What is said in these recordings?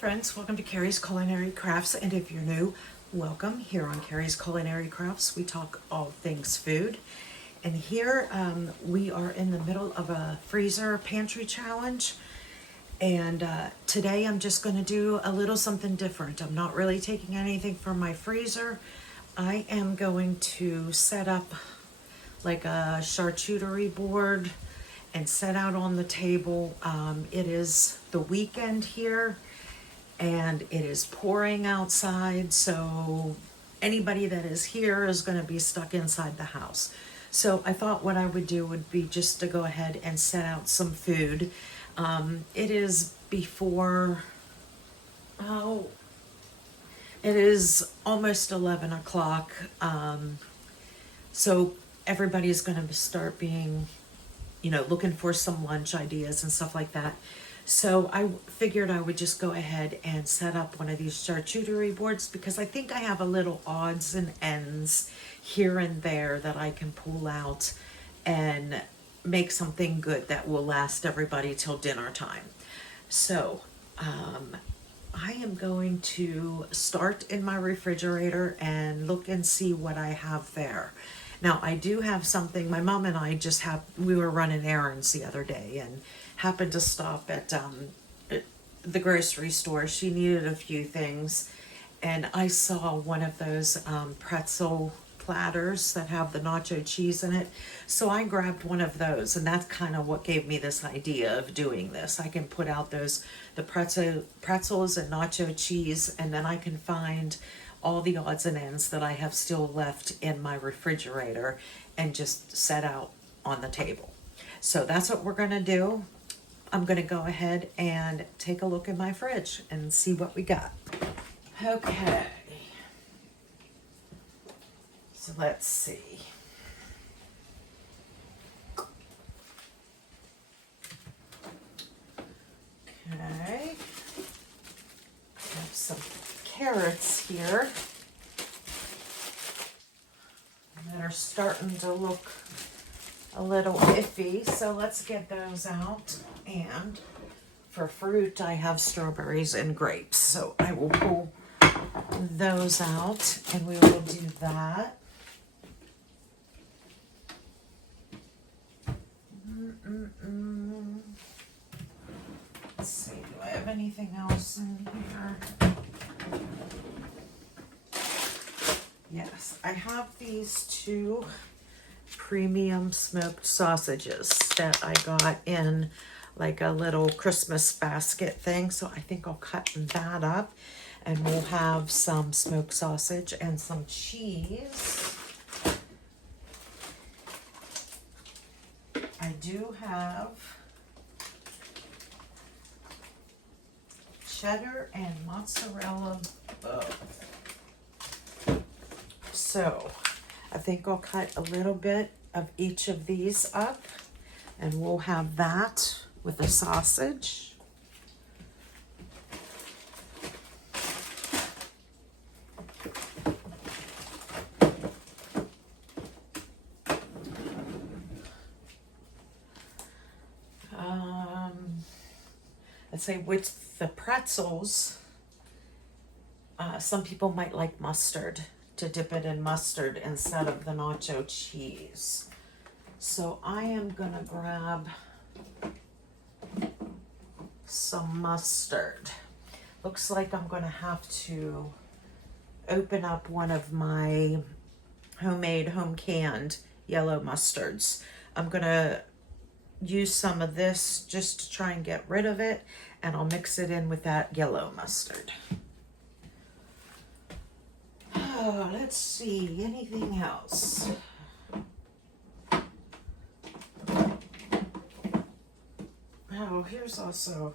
friends, welcome to Carrie's Culinary Crafts, and if you're new, welcome. Here on Carrie's Culinary Crafts, we talk all things food. And here we are in the middle of a freezer pantry challenge. And today I'm just going to do a little something different. I'm not really taking anything from my freezer. I am going to set up like a charcuterie board and set out on the table. It is the weekend here and it is pouring outside, so anybody that is here is going to be stuck inside the house. So I thought what I would do would be just to go ahead and set out some food. It is before, it is almost 11 o'clock. So everybody's going to start being, looking for some lunch ideas and stuff like that. So I figured I would just go ahead and set up one of these charcuterie boards because I think I have a little odds and ends here and there that I can pull out and make something good that will last everybody till dinner time. So I am going to start in my refrigerator and look and see what I have there. Now I do have something. My mom and I we were running errands the other day and happened to stop at the grocery store. She needed a few things, and I saw one of those pretzel platters that have the nacho cheese in it. So I grabbed one of those, and that's kind of what gave me this idea of doing this. I can put out the pretzels and nacho cheese, and then I can find all the odds and ends that I have still left in my refrigerator and just set out on the table. So that's what we're gonna do. I'm gonna go ahead and take a look in my fridge and see what we got. Okay. So let's see. Okay. I have some carrots here that are starting to look a little iffy, so let's get those out. And for fruit, I have strawberries and grapes, so I will pull those out and we will do that. Let's see, do I have anything else in here? Yes, I have these two premium smoked sausages that I got in like a little Christmas basket thing. So I think I'll cut that up and we'll have some smoked sausage and some cheese. I do have cheddar and mozzarella both. So I think I'll cut a little bit of each of these up and we'll have that with the sausage. Let's say with the pretzels, some people might like mustard, to dip it in mustard instead of the nacho cheese. So I am gonna grab some mustard. Looks like I'm gonna have to open up one of my homemade, home-canned yellow mustards. I'm gonna use some of this just to try and get rid of it, and I'll mix it in with that yellow mustard. Oh, let's see, anything else? Oh, here's also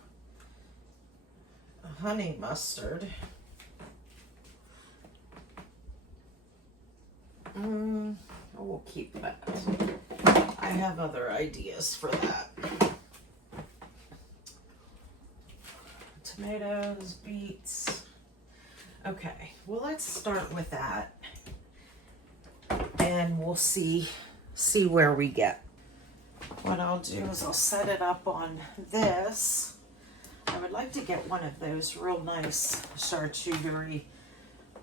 a honey mustard. We'll keep that. I have other ideas for that. Tomatoes, beets. Okay, well, let's start with that and we'll see where we get. What I'll do is I'll set it up on this. I would like to get one of those real nice charcuterie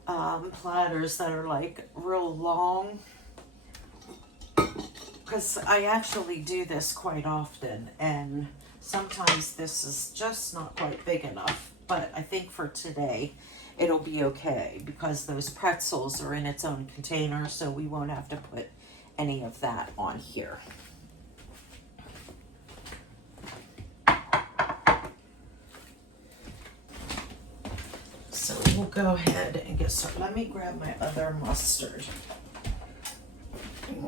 platters that are like real long, because I actually do this quite often, and sometimes this is just not quite big enough, but I think for today it'll be okay because those pretzels are in its own container, so we won't have to put any of that on here. So we'll go ahead and get started. Let me grab my other mustard.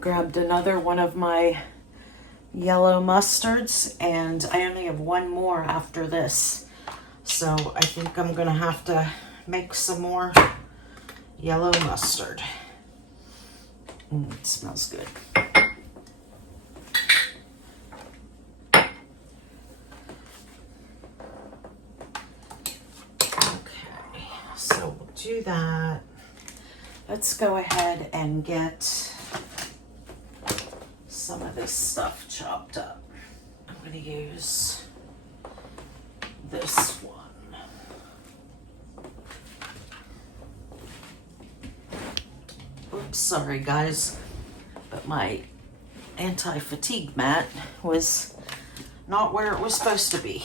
Grabbed another one of my yellow mustards, and I only have one more after this. So I think I'm gonna have to make some more yellow mustard. It smells good. So we'll do that. Let's go ahead and get some of this stuff chopped up. I'm going to use this one. Oops, sorry guys, but my anti-fatigue mat was not where it was supposed to be.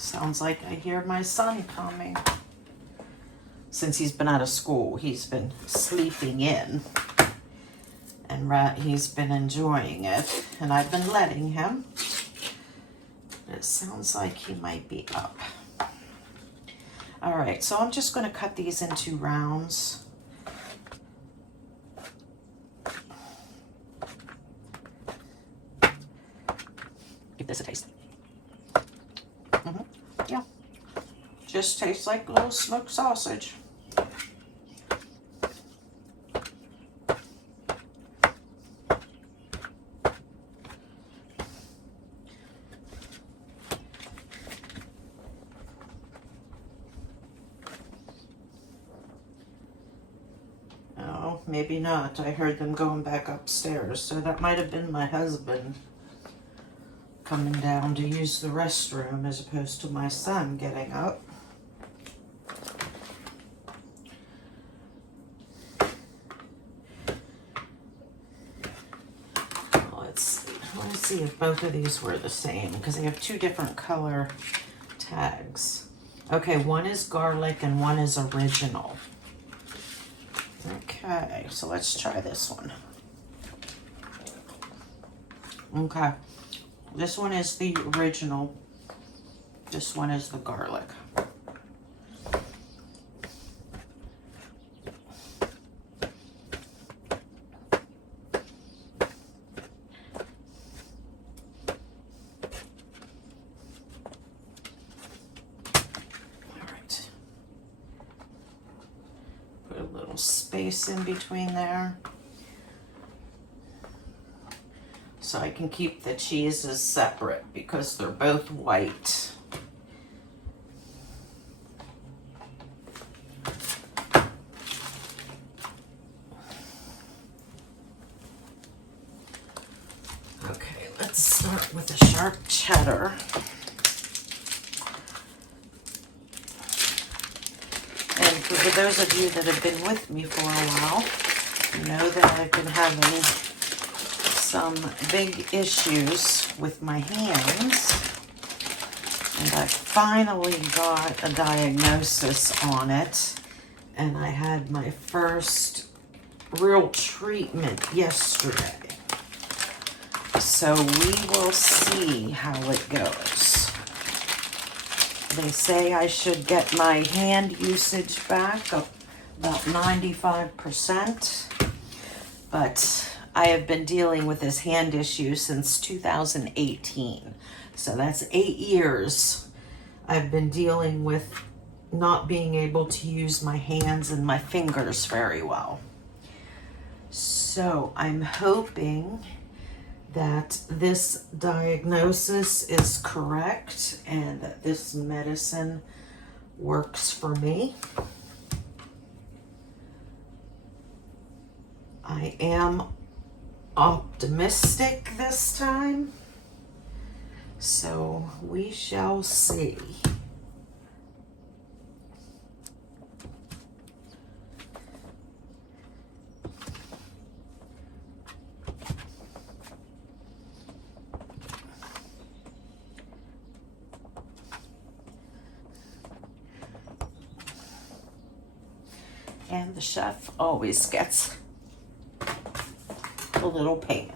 Sounds like I hear my son coming. Since he's been out of school, he's been sleeping in, and he's been enjoying it, and I've been letting him. It sounds like he might be up. All right, so I'm just going to cut these into rounds. Give this a taste. Yeah, just tastes like a little smoked sausage. Oh, maybe not. I heard them going back upstairs, so that might have been my husband coming down to use the restroom as opposed to my son getting up. Let's see if both of these were the same, because they have two different color tags. Okay, one is garlic and one is original. Okay, so let's try this one. Okay. This one is the original. This one is the garlic. All right. Put a little space in between there, so I can keep the cheeses separate because they're both white. Okay, let's start with the sharp cheddar. And for those of you that have been with me for a while, you know that I've been having some big issues with my hands, and I finally got a diagnosis on it, and I had my first real treatment yesterday. So we will see how it goes. They say I should get my hand usage back of about 95%, but I have been dealing with this hand issue since 2018. So that's 8 years I've been dealing with not being able to use my hands and my fingers very well. So I'm hoping that this diagnosis is correct and that this medicine works for me. I am optimistic this time, so we shall see. And the chef always gets a little pan.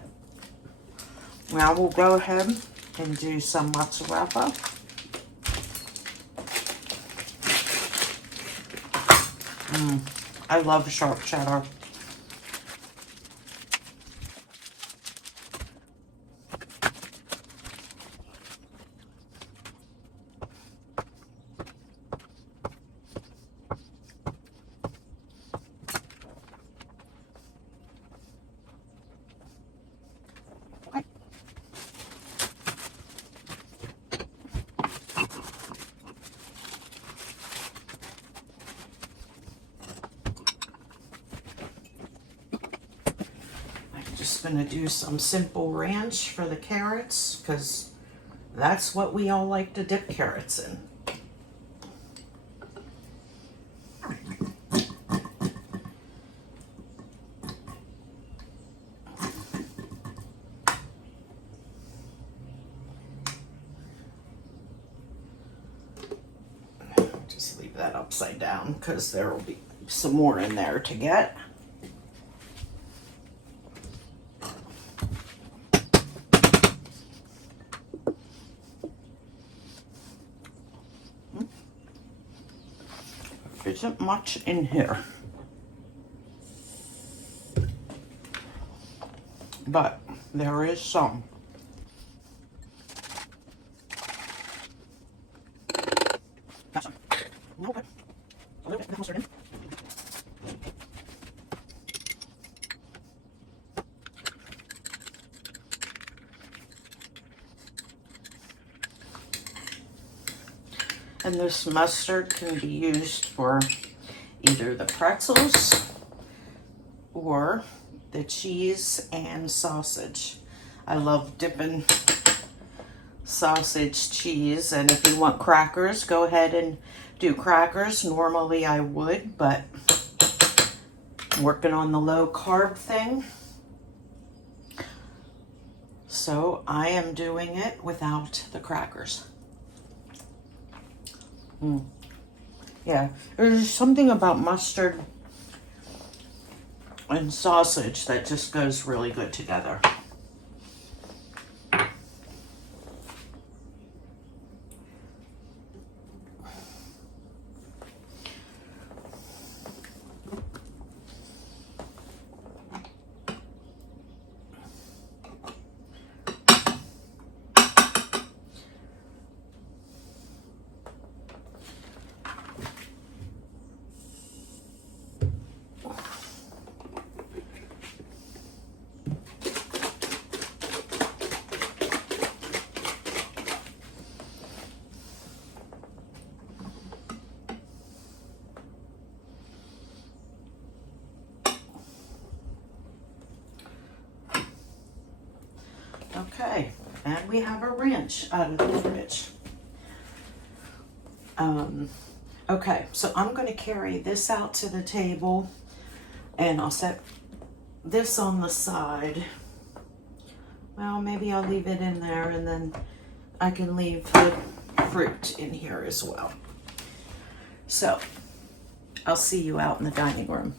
Now we'll go ahead and do some mozzarella. I love sharp cheddar. Gonna do some simple ranch for the carrots because that's what we all like to dip carrots in. Just leave that upside down because there will be some more in there to get. Isn't much in here, but there is some. And this mustard can be used for either the pretzels or the cheese and sausage. I love dipping sausage, cheese, and if you want crackers, go ahead and do crackers. Normally I would, but I'm working on the low carb thing. So I am doing it without the crackers. Yeah, there's something about mustard and sausage that just goes really good together. Okay, and we have a ranch out of the fridge. Okay, so I'm going to carry this out to the table and I'll set this on the side. Well, maybe I'll leave it in there and then I can leave the fruit in here as well. So, I'll see you out in the dining room.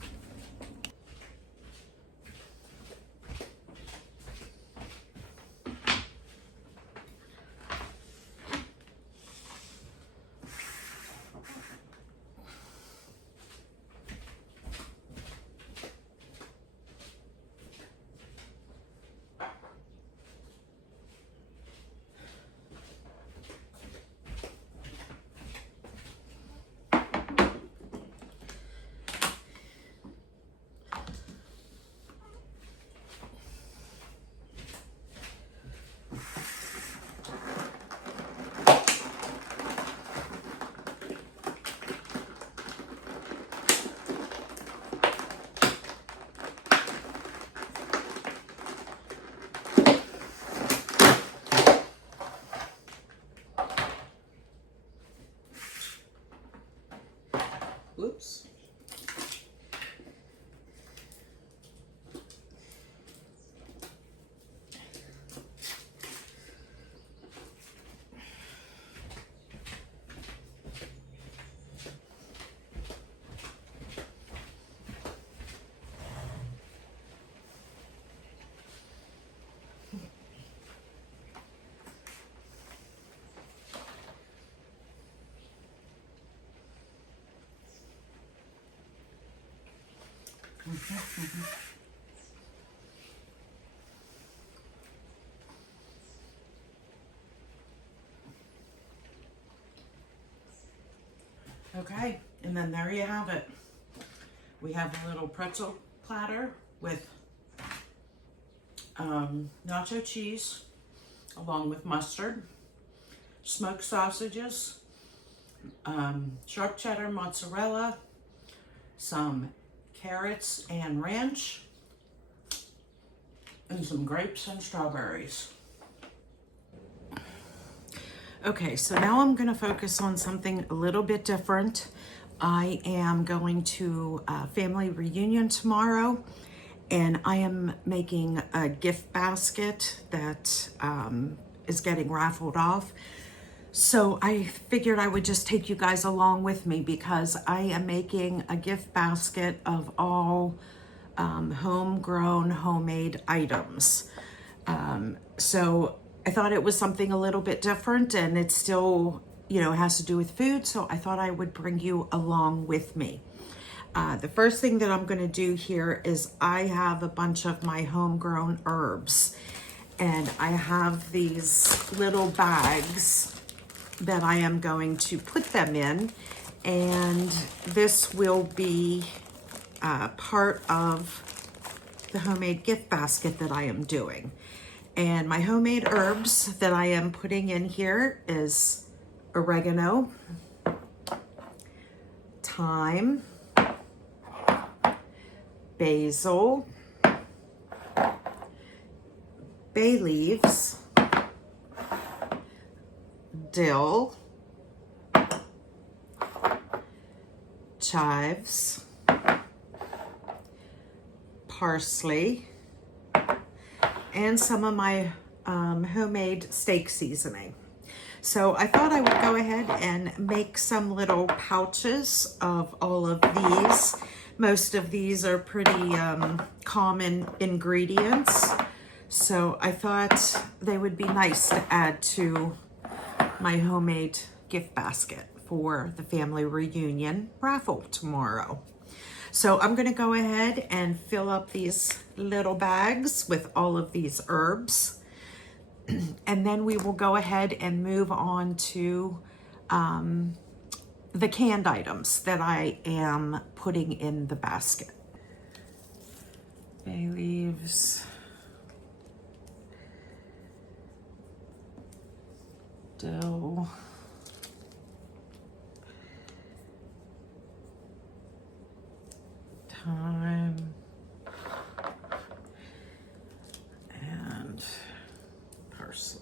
Okay, and then there you have it. We have a little pretzel platter with nacho cheese along with mustard, smoked sausages, sharp cheddar mozzarella, some carrots and ranch, and some grapes and strawberries. Okay, so now I'm going to focus on something a little bit different. I am going to a family reunion tomorrow, and I am making a gift basket that is getting raffled off. So I figured I would just take you guys along with me because I am making a gift basket of all homegrown, homemade items. So I thought it was something a little bit different, and it still, has to do with food. So I thought I would bring you along with me. The first thing that I'm going to do here is I have a bunch of my homegrown herbs, and I have these little bags that I am going to put them in, and this will be part of the homemade gift basket that I am doing. And my homemade herbs that I am putting in here is oregano, thyme, basil, bay leaves, dill, chives, parsley, and some of my homemade steak seasoning. So I thought I would go ahead and make some little pouches of all of these. Most of these are pretty common ingredients. So I thought they would be nice to add to my homemade gift basket for the family reunion raffle tomorrow. So I'm going to go ahead and fill up these little bags with all of these herbs. And then we will go ahead and move on to the canned items that I am putting in the basket. Bay leaves, dill, thyme, and parsley.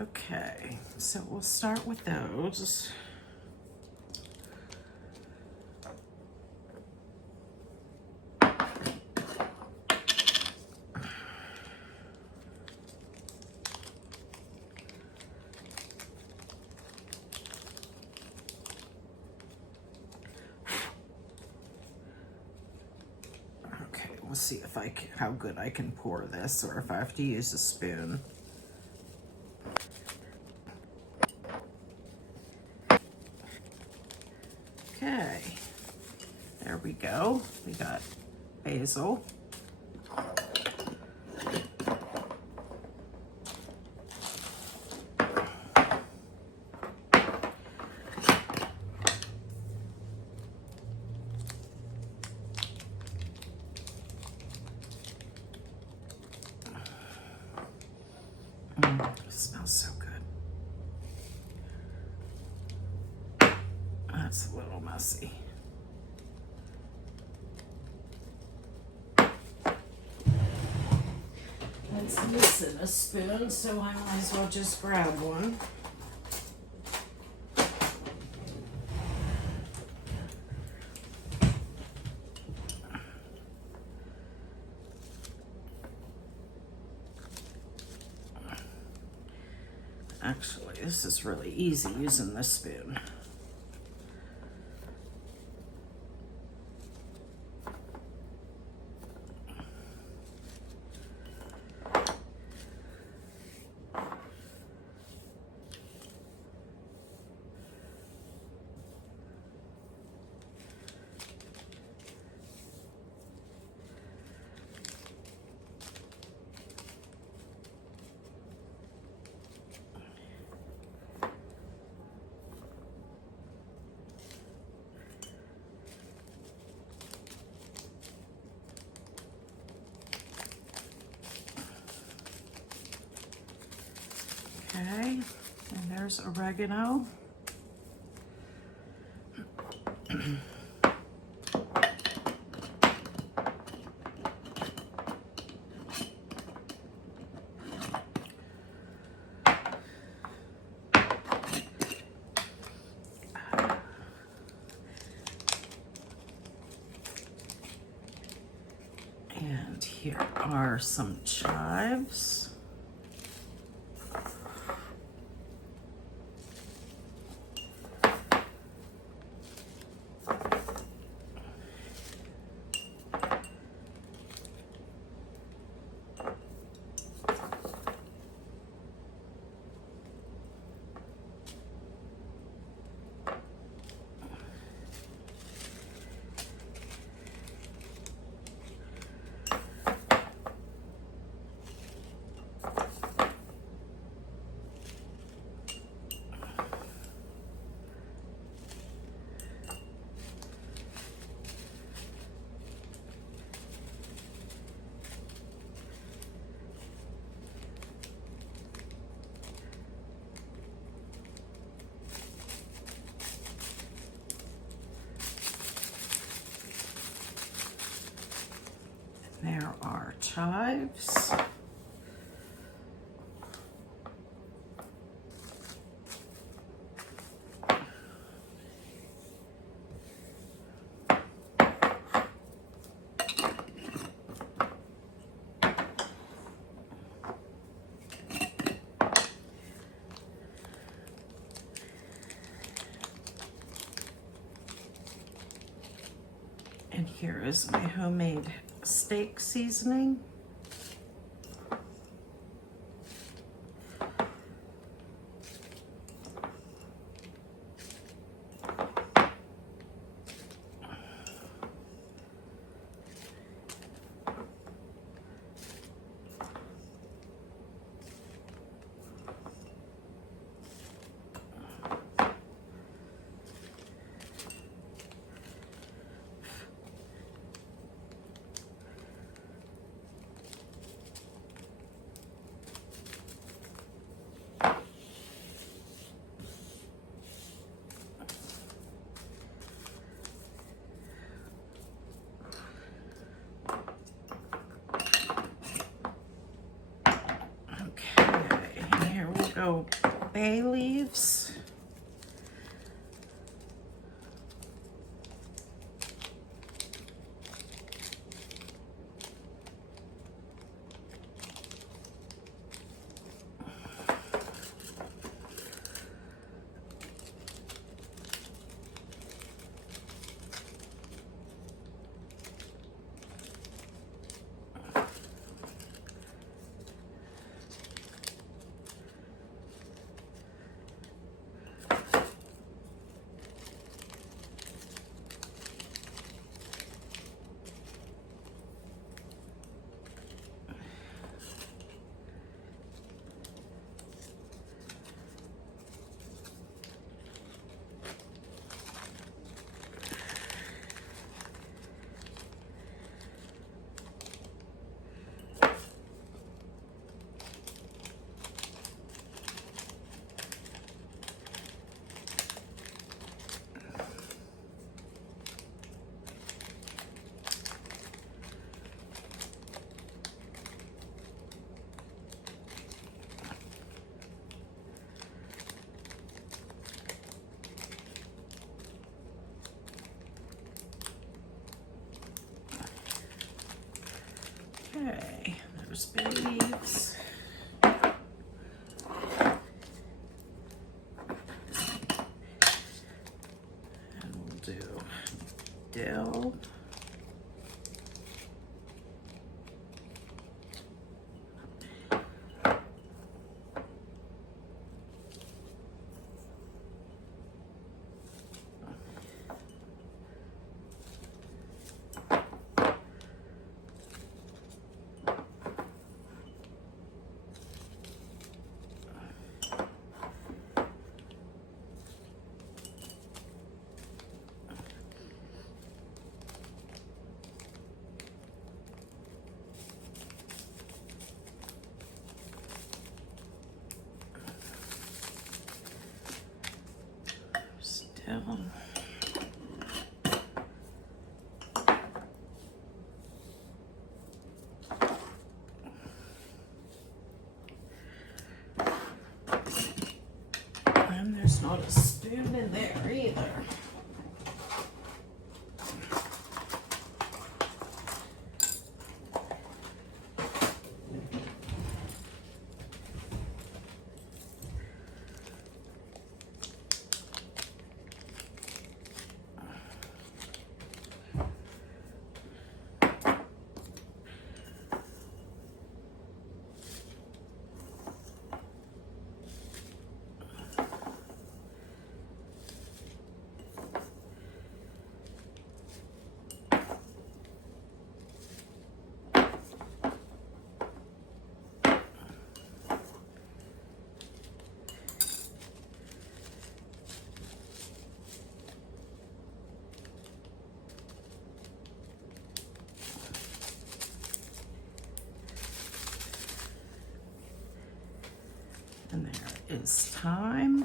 Okay, so we'll start with those. We'll see if how good I can pour this, or if I have to use a spoon. Okay, there we go. We got basil. It smells so good. That's a little messy. It's missing a spoon, so I might as well just grab one. Actually, this is really easy using this spoon. there's oregano. And here are some chives. There are chives. And here is my homemade steak seasoning. Go bay leaves. Okay, there's bay leaves. And we'll do dill. And there's not a spoon in there either. And there is thyme.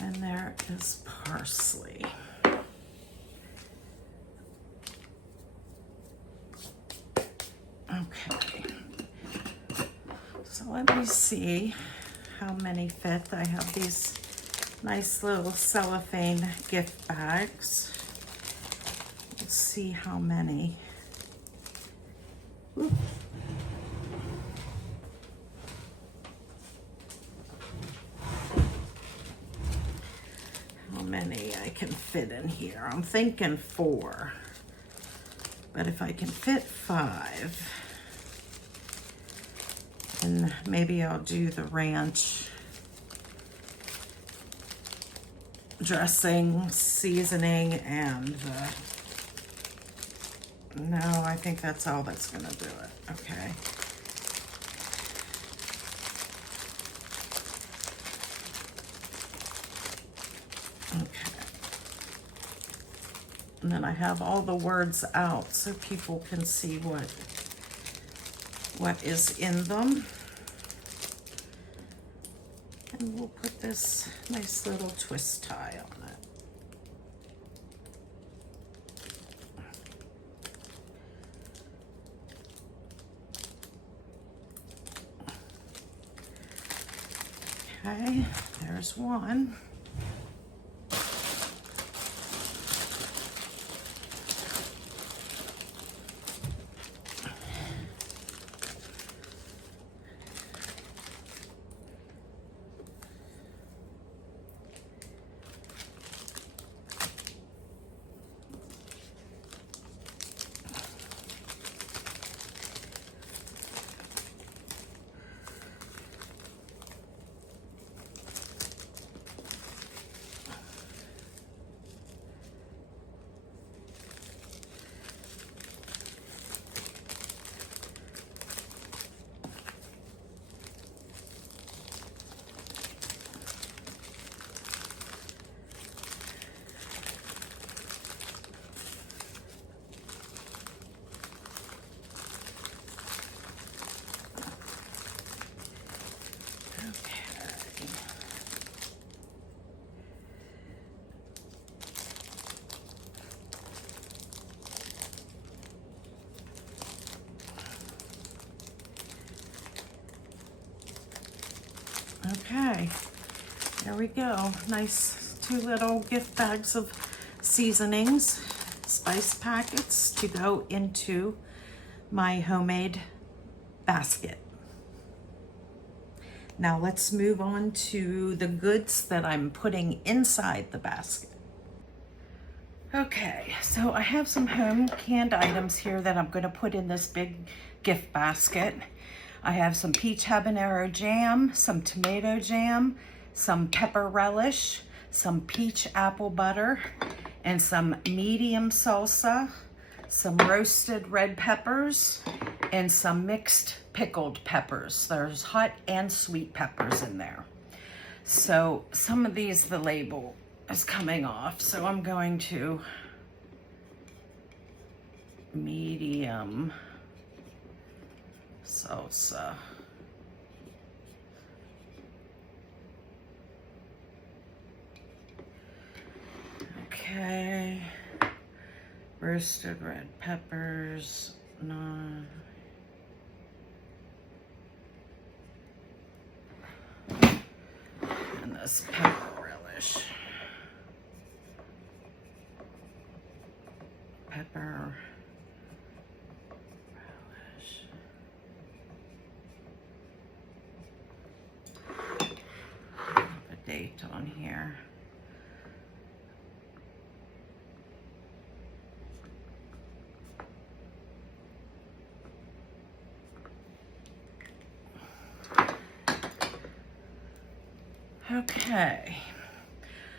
And there is parsley. Okay. So let me see how many fit. I have these nice little cellophane gift bags. Let's see how many. Ooh. Many I can fit in here. I'm thinking 4, but if I can fit 5, then maybe I'll do the ranch dressing, seasoning, and no, I think that's all that's gonna do it. Okay. Okay. And then I have all the words out so people can see what is in them. And we'll put this nice little twist tie on it. Okay, there's one. Okay, there we go. Nice 2 little gift bags of seasonings, spice packets to go into my homemade basket. Now let's move on to the goods that I'm putting inside the basket. Okay, so I have some home canned items here that I'm going to put in this big gift basket. I have some peach habanero jam, some tomato jam, some pepper relish, some peach apple butter, and some medium salsa, some roasted red peppers, and some mixed pickled peppers. There's hot and sweet peppers in there. So some of these, the label is coming off, so I'm going to medium salsa. Okay, roasted red peppers, no. And this pepper relish. Pepper relish. Have a date on here. Okay,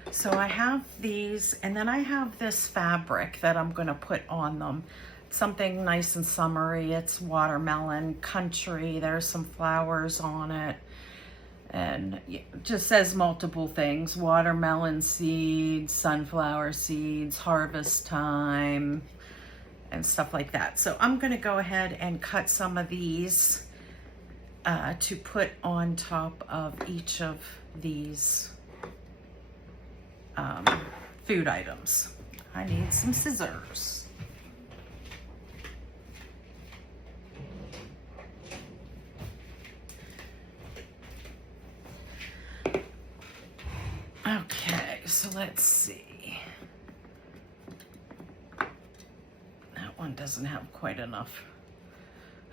so I have these, and then I have this fabric that I'm going to put on them. Something nice and summery. It's watermelon country. There's some flowers on it, and it just says multiple things: watermelon seeds, sunflower seeds, harvest time, and stuff like that. So I'm going to go ahead and cut some of these to put on top of each of these food items. I need some scissors. Okay, so let's see. That one doesn't have quite enough.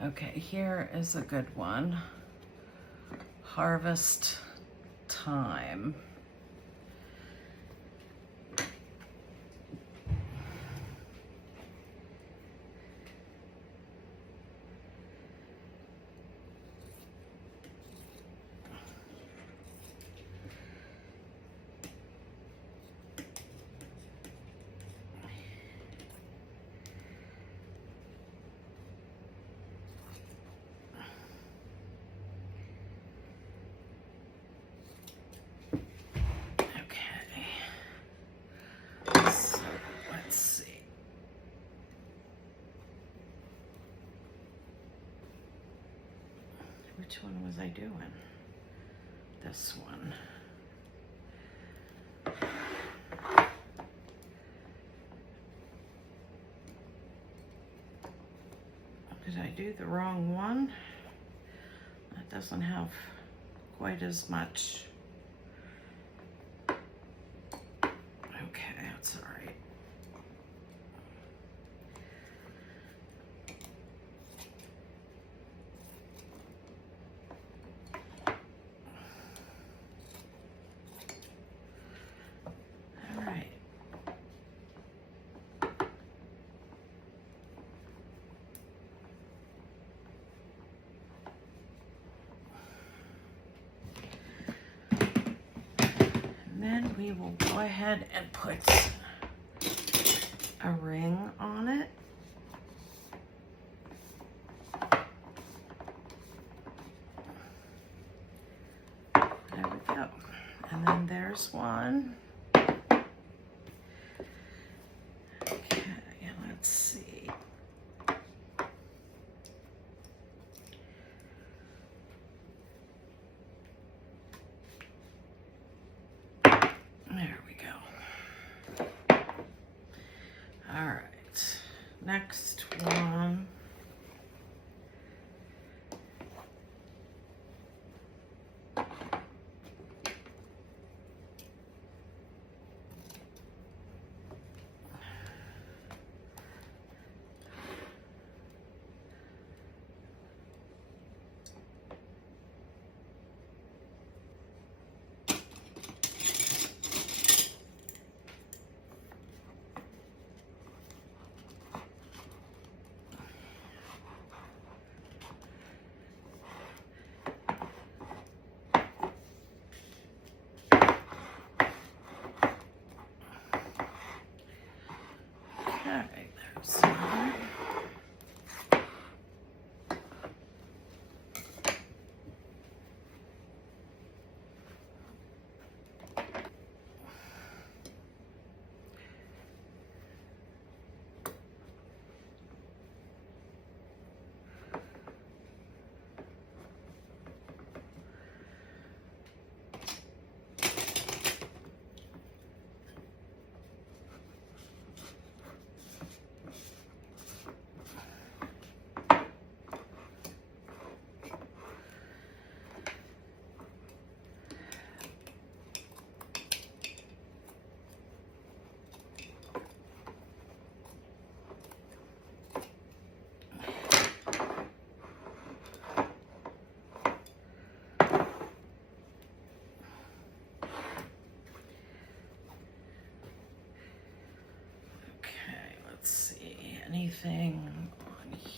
Okay, here is a good one. Harvest time. Which one was I doing? This one. Did I do the wrong one? That doesn't have quite as much. Okay, that's all right. Then we will go ahead and put a ring on it. There we go. And then there's one. Okay, let's see. There we go. All right, next one.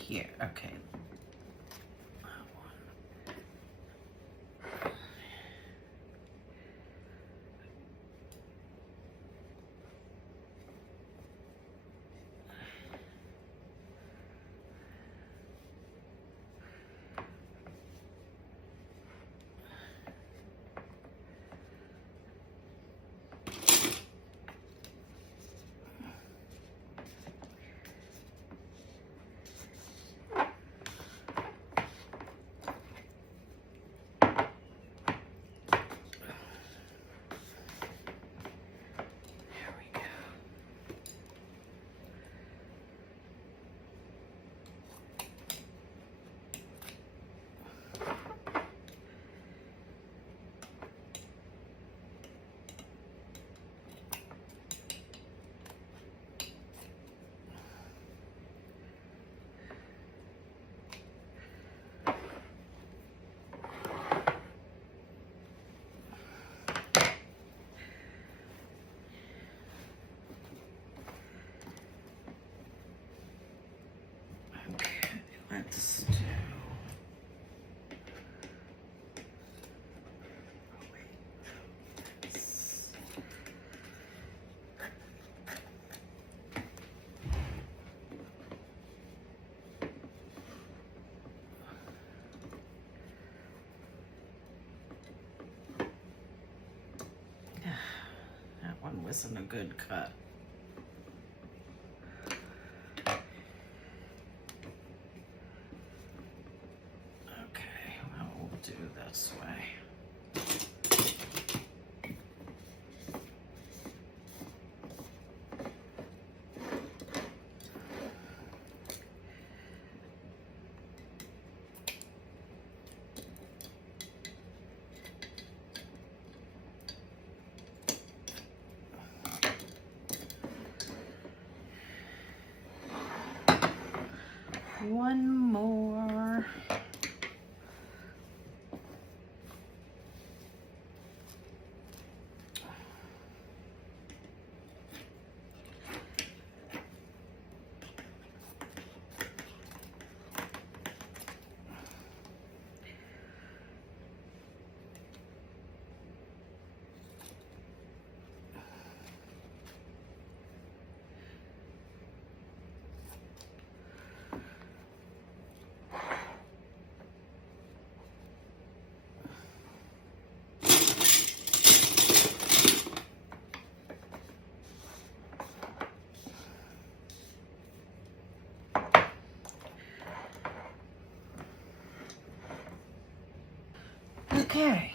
here. Okay. Let's do. That one wasn't a good cut. Do this way. One more. Okay,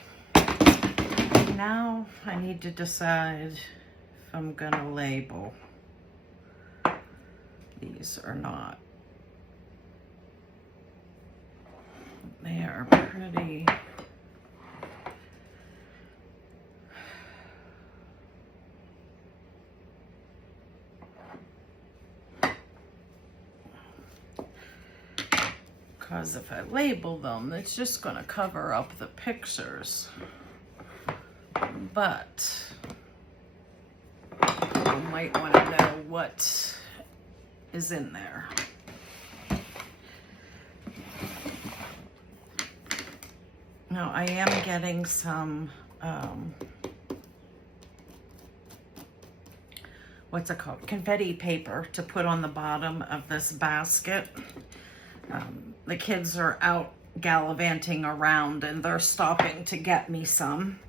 now I need to decide if I'm gonna label these or not. They are pretty. Because if I label them, it's just going to cover up the pictures. But you might want to know what is in there. Now I am getting some, what's it called? Confetti paper to put on the bottom of this basket. The kids are out gallivanting around and they're stopping to get me some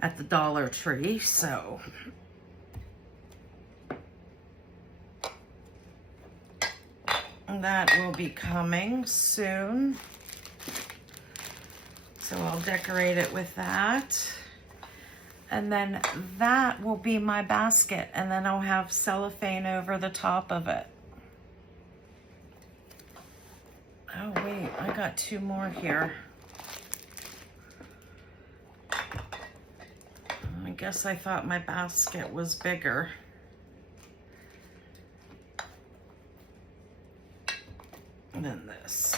at the Dollar Tree, so that will be coming soon. So I'll decorate it with that. And then that will be my basket, and then I'll have cellophane over the top of it. Oh wait, I got two more here. I guess I thought my basket was bigger. Than this.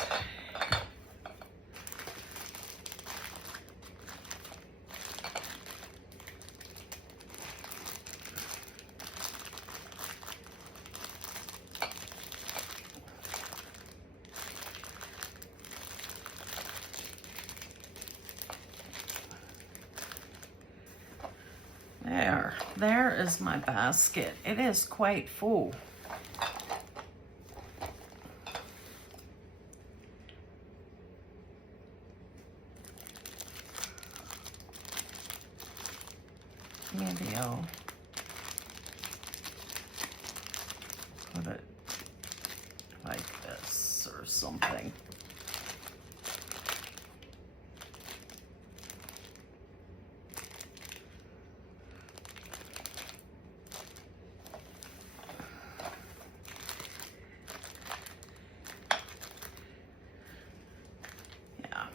there is my basket. It is quite full. Maybe I'll put it like this or something. Yeah.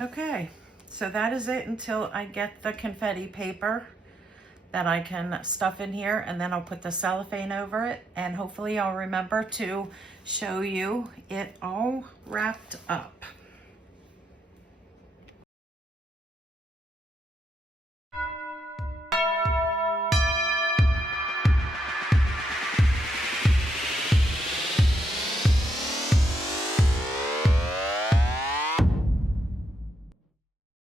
Okay, so that is it until I get the confetti paper that I can stuff in here, and then I'll put the cellophane over it, and hopefully I'll remember to show you it all wrapped up.